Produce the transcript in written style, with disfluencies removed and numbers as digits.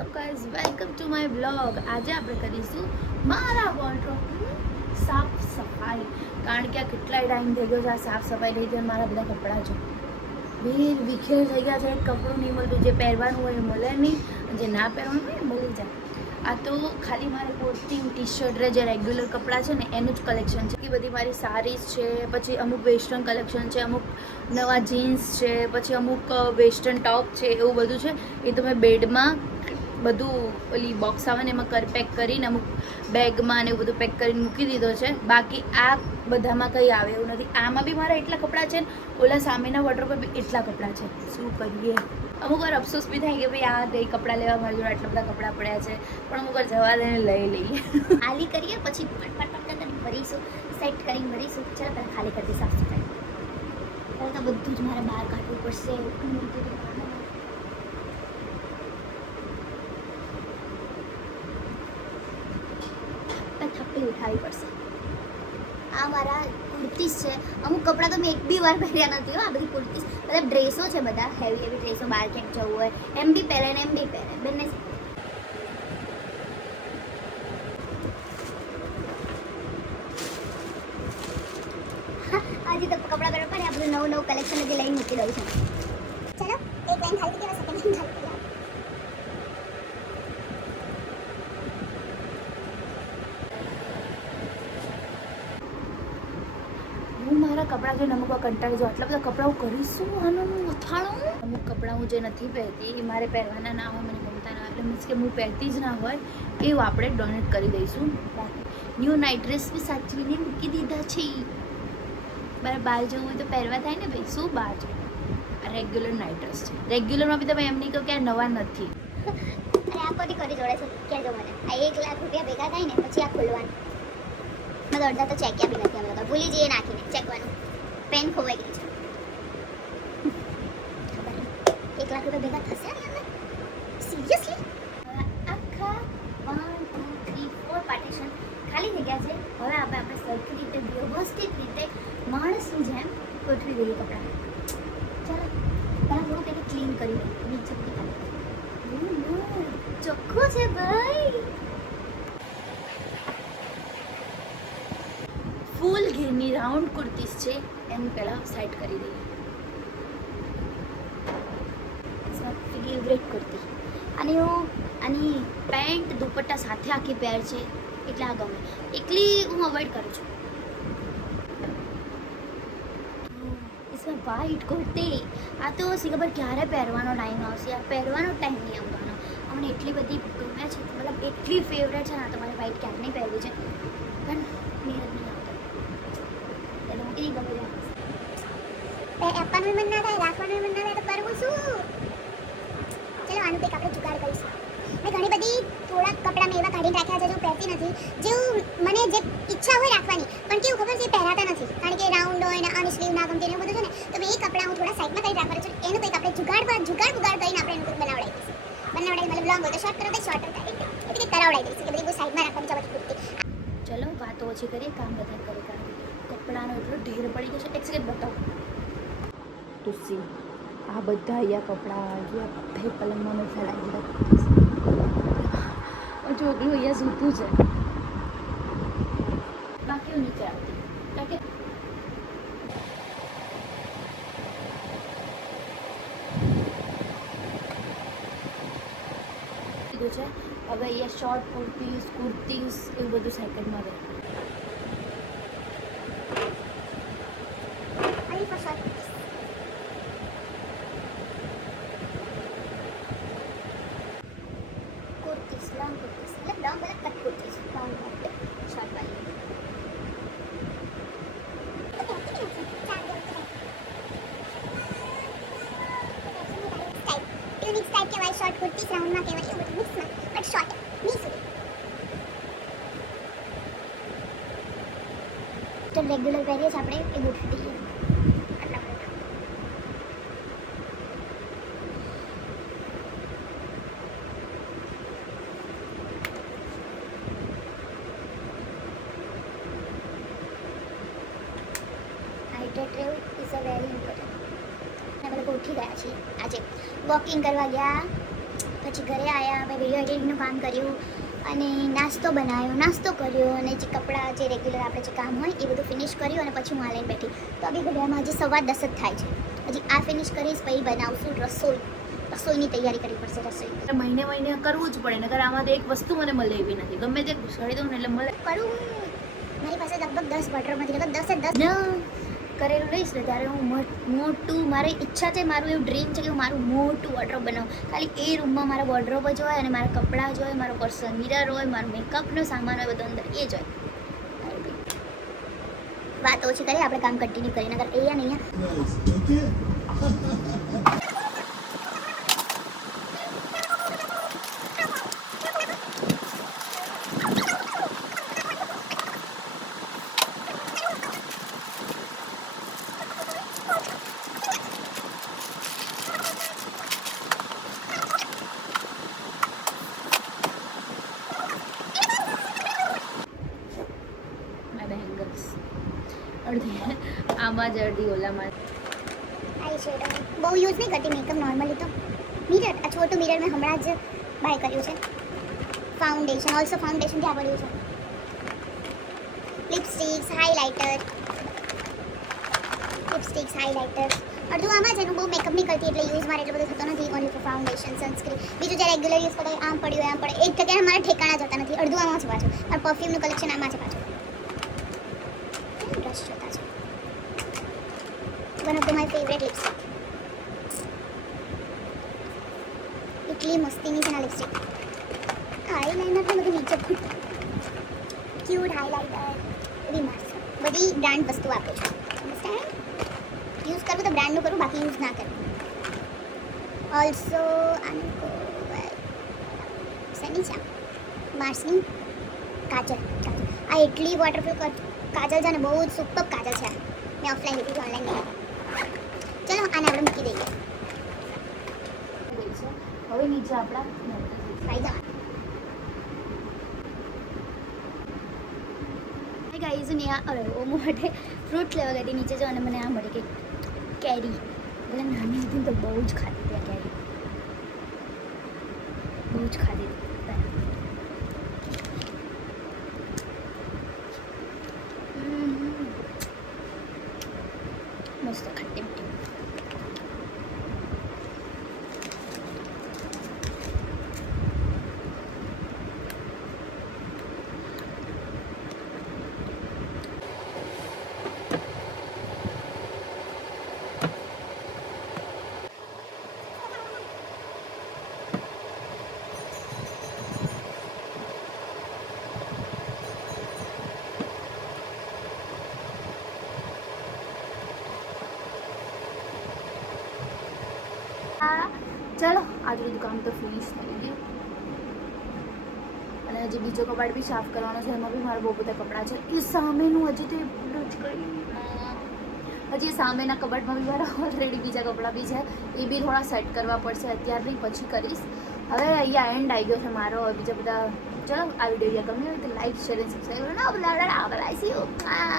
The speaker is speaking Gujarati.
Hello guys, welcome to my blog. આજે આપણે કરીશું મારા વોર્ડરોબની સાફ સફાઈ. કારણ કે આ કેટલાય ટાઈમ થઈ ગયો છે આ સાફ સફાઈ થઈ છે. મારા બધા કપડાં છે વેર વિખેર થઈ ગયા છે. કપડું નહીં મળતું, જે પહેરવાનું હોય એ મળે નહીં, જે ના પહેરવાનું હોય એ મળી જાય. આ તો ખાલી મારે કોટિંગ ટી શર્ટ જે રેગ્યુલર કપડાં છે ને એનું જ કલેક્શન છે. એ બધી મારી સારીઝ છે, પછી અમુક વેસ્ટર્ન કલેક્શન છે, અમુક નવા જીન્સ છે, પછી અમુક વેસ્ટર્ન ટોપ છે, એવું બધું છે. એ તો મેં બેડમાં બધું ઓલી બોક્સ આવે ને એમાં પેક કરીને અમુક બેગમાં ને એવું બધું પેક કરીને મૂકી દીધો છે. બાકી આ બધામાં કંઈ આવે એવું નથી. આમાં બી મારા એટલા કપડાં છે ને, ઓલા સામેના વોર્ડરોબ પર બી એટલા કપડાં છે. શું કરીએ? અમુક વાર અફસોસ બી થાય કે ભાઈ આ દઈ કપડાં લેવા મારી જોડે આટલા બધા કપડાં પડ્યા છે, પણ અમુક વાર જવા દઈને લઈ લઈએ. ખાલી કરીએ પછી પટ કરીને ભરીશું, સેટ કરીને ભરીશું. ચાલો પહેલાં ખાલી કરી દઈએ સાફ સફાઈ. પહેલાં તો બધું જ મારે બહાર કાઢવું પડશે. થપ્પી ઉઠાવવી પડશે. આ મારા કુર્તીસ છે. અમુક કપડાં તો મેં એક બી વાર પહેર્યા નથી. આ બધી કુર્તીસ મતલબ ડ્રેસો છે, બધા હેવી હેવી ડ્રેસો. બહાર ક્યાંક જવું હોય એમ બી પહેરે ને એમ બી પહેરે, બંને. આજે તો કપડાં પહેરવા પડે. આ બધું નવું નવું કલેક્શન હજી લઈને મૂકી દઉં છું. ચલો એક લાઈન ખાલી દેવા, સેકન્ડ લાઈન ખાલી દેવા. હું મારા કપડાં જોઈને અમુક કંટાળી જાઉં. આટલા બધા કપડાં હું કરીશું આનું અથાણું. અમુક કપડાં હું જે નથી પહેરતી એ મારે પહેરવાના ના હોય, મને ગમતા ના હોય, એટલે મીન્સ કે હું પહેરતી જ ના હોય એવું આપણે ડોનેટ કરી દઈશું. ન્યૂ નાઇટ ડ્રેસ બી સાચવીને મૂકી દીધા છે. મારે બહાર જવું હોય તો પહેરવા થાય ને ભાઈ. શું બહાર જવું? આ રેગ્યુલર નાઇટ ડ્રેસ છે. રેગ્યુલરમાં બી તમે એમ નહીં કહો કે આ નવા નથી. અરે આ કોની કોની જોડે છે કહેજો મને. આ 1 લાખ રૂપિયા ભેગા થાય ને પછી આ ખોલવાનું. મેં અડધા તો ચેક્યા બી નથી. અમે લોકો ભૂલી જઈએ નાખીને ચેકવાનું. પેન ખોવાઈ ગઈ છે. ખબર નહીં 1 લાખ રૂપિયા ભેગા થશે ને અંદર? સિરિયસલી? આખા 1 2 3 4 પાર્ટીશન ખાલી થઈ ગયા છે. હવે આપણે સરખી રીતે વ્યવસ્થિત રીતે માણસની જેમ ગોઠવી દઈએ કપડાં. ચાલો પહેલાં થોડુંક એને ક્લીન કરી દઈએ. નીચે ચોખ્ખું છે ભાઈ. ફૂલ ઘેરની રાઉન્ડ કુર્તીસ છે, એને પહેલાં સાઈડ કરી દઈએ. ફેવરેટ કુર્તી. અને હું આની પેન્ટ દુપટ્ટા સાથે આખી પેર છે એટલે આ ગમે. એકલી હું અવોઇડ કરું છું. इसमें वाइट कुर्ती. આ તો શી ખબર ક્યારે પહેરવાનો ટાઈમ આવશે. આ પહેરવાનો ટાઈમ નહીં આવવાનો. અમને એટલી બધી ગમે છે, મતલબ એટલી ફેવરેટ છે ને. આ તમારે વાઇટ ક્યારે નહીં પહેરવી છે, પણ મેળ નહીં આવતો. એટલે હું એ ગમે છે. આપવાનું મન ના થાય, રાખવાનું મન ના થાય તો કરવું શું? ચલો આનું કંઈક આપણે જુગાડ કરીશું. મેં ઘણી બધી થોડાક કપડાં મેં એવા કાઢીને રાખ્યા છે જો પહેરતી નથી, જેવું મને જે ઈચ્છા હોય રાખવાની, પણ કેવું ખબર છે એ પહેરાતા નથી. કારણ કે રાઉન્ડ હોય ને આની સ્લીવ ના ગમતી ને એવું બધું છે ને, તો મેં એ કપડાં હું થોડા સાઈડમાં કરી રાખવાનું છું. એનું કંઈક આપણે જુગાડ કરીને આપણે એનું કંઈક બનાવડાવી દઈશું. મતલબ લોંગ હોય તો શોર્ટ કરો તો શોર્ટ થાય એટલે કંઈક કરાવડાવી દઈશું કે બધી બહુ સાઈડમાં રાખવાની છે બધી કુર્તી. ચલો વાતો ઓછી કરીએ, કામ બધા કરે. કારણ કપડાનો એટલો ઢેર પડી ગયો છે. એક સેકન્ડ બતાવો તો સી. આ બધા અહીંયા કપડાં અહીંયા બધે પલંગમાં મેં ફેલાવી દીધા. ચોકલું અહીંયા સૂતું છે, બાકી હું નીચે આવતી. કારણ કે છે હવે અહીંયા શોર્ટ કુર્તીસ એવું બધું સેકન્ડમાં રહે. શોર્ટ કુર્તી રાઉન્ડમાં કહેવાય એવું બધું મિક્સમાં, બટ શોર્ટ ની સુધી. તો રેગ્યુલર પહેરીએ આપણે એ ગોઠવી દઈએ. આટલા બધા હાઇડ્રેટ રહેવું ઇઝ અ વેરી ઇમ્પોર્ટન્ટ. આપણે ઉઠી ગયા છીએ આજે, વોકિંગ કરવા ગયા, પછી ઘરે આવ્યા, હવે વિડીયો એડિટિંગનું કામ કર્યું અને નાસ્તો બનાવ્યો, નાસ્તો કર્યો અને જે કપડાં જે રેગ્યુલર આપણે જે કામ હોય એ બધું ફિનિશ કર્યું અને પછી હું આ લઈને બેઠી. તો અભી ઘડિયાળમાં હજી 10:15 જ થાય છે. હજી આ ફિનિશ કરીશ પછી બનાવશું રસોઈની તૈયારી કરવી પડશે. રસોઈ મહિને મહિને કરવું જ પડે, નકર આમાંથી એક વસ્તુ મને મળે એવી નથી. ગમે તે છોડી દઉં ને એટલે મળે. કરું મારી પાસે લગભગ 10 વોર્ડરોબમાંથી લગભગ 10 કરેલું લઈશ ને ત્યારે હું મોટું, મારી ઈચ્છા છે, મારું એવું ડ્રીમ છે કે હું મારું મોટું વોર્ડરોબ બનાવું. ખાલી એ રૂમમાં મારા વોર્ડરોબ જ હોય અને મારા કપડાં જ હોય, મારો પર્સનલ મિરર હોય, મારો મેકઅપનો સામાન હોય, બધું અંદર એ જ હોય. વાત ઓછી કરીએ, આપણે કામ કન્ટિન્યુ કરીએ, નગર અહીંયા ને અહીંયા અડધી આમાં જ અડધી ઓલામાં. आई शेडो બહુ યુઝ નહીં કરતી મેકઅપ નોર્મલી. તો મિરર, આ છોટું મિરર મેં હમણાં જ બાય કર્યું છે. ફાઉન્ડેશન, ઓલ્સો ફાઉન્ડેશન ક્યાં પડ્યું છે, લિપસ્ટિક્સ, હાઇલાઇટર, અડધું આમાં છે. એનું બહુ મેકઅપ નહીં કરતી એટલે યુઝ મારે એટલો બધો થતો નથી. Only for foundation, sunscreen. બીજું જ્યારે રેગ્યુલર યુઝ કરતા આમ પડ્યું આમ પડે, એક જગ્યાએ મારા ઠેકાણા જતા નથી. અડધું આમાં છે પાછું. મારું પરફ્યુમનું કલેક્શન આમાં છે પાછું. બ્રશ જોતા છે. One of my favourite lipstick. એટલી મસ્તીની છે ના લિપસ્ટિક. આઈલાઇનર તો બધું નીચે ક્યુટ હાઈલાઇટર એવી મસ્ત બધી બ્રાન્ડ વસ્તુ આપું છું. અન્ડરસ્ટેન્ડ? યુઝ કરવું તો બ્રાન્ડનું કરું, બાકી યુઝ ના કરું. ઓલ્સો શેની છે માર્સની કાજલ. આ એટલી વોટરપ્રૂફ કાજલ છે ને, બહુ જ સુપર કાજલ છે. મેં ઓફલાઈન લીધી છે, ઓનલાઈન નહીં. ચલો આને આપણે મૂકી દઈએ. હવે નીચે આપણા ફાયદા ગાઈઝ ને અરે ઓમો માટે ફ્રૂટ લેવા ગઈ હતી નીચે જો, અને મને આ મળી કે કેરી. એટલે નાની હતી તો બહુ જ ખાધી હતી આ કેરી, બહુ જ ખાધી હતી. મસ્ત ખટ્ટી મીઠી. ચલો આજુ બધું કામ તો ફિનિશ થઈ ગયું અને હજી બીજો કબાટ બી સાફ કરવાનો છે. એમાં બી મારા બહુ બધા કપડાં છે. એ સામેનું હજી તો એટલું જ કરી, હજી સામેના કબાટમાં બી મારા ઓલરેડી બીજા કપડાં બી છે. એ બી થોડા સેટ કરવા પડશે, અત્યાર નહીં પછી કરીશ. હવે અહીંયા એન્ડ આવી ગયો છે મારો. બીજા બધા ચલો આ વિડીયો ગમ્યો હોય તો લાઈક, શેર અને સબસ્ક્રાઈબ કરો.